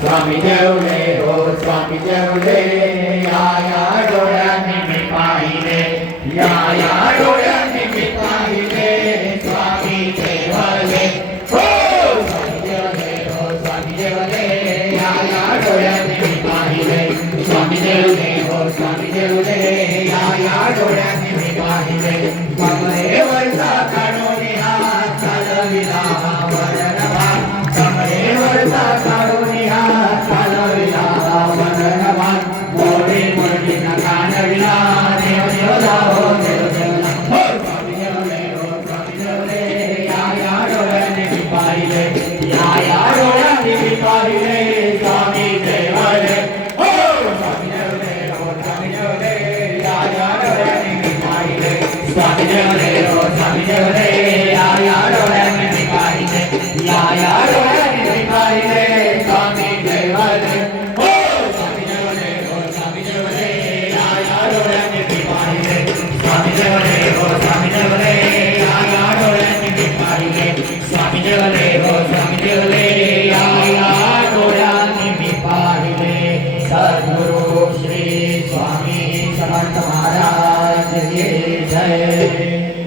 स्वामी जेवले हो स्वामी जेवले या डोळ्यांनी मी पाहिले या डोळ्यांनी मी पाहिले स्वामी जेवले हो स्वामी जेवले हो स्वामी जेवले या डोळ्यांनी मी पाहिले स्वामी जेवले हो स्वामी जेवले या डोळ्यांनी मी पाहिले कमरेवरचा काढून हात चालविला वरणभान कमरेवरचा काढून हात चालविला वरणभान मोरे मोरडीचा कानविला देव देवला हो देव देवला हो स्वामी जेवले हो स्वामी जेवले या डोळ्यांनी मी पाहिले या डोळ्यांनी मी पाहिले स्वामी जेवले हो स्वामी जेवले हो स्वामी जेवले या डोळ्यांनी मी पाहिले स्वामी जेवले हो स्वामी जेवले या डोळ्यांनी मी पाहिले या डोळ्यांनी मी पाहिले स्वामी जेवले हो स्वामी जेवले हो स्वामी जेवले या डोळ्यांनी मी पाहिले स्वामी जेवले हो स्वामी जेवले या डोळ्यांनी मी पाहिले स्वामी जेवले हो स्वामी जेवले या डोळ्यांनी मी पाहिले सद्गुरु श्री स्वामी समर्थ महाराज की जय।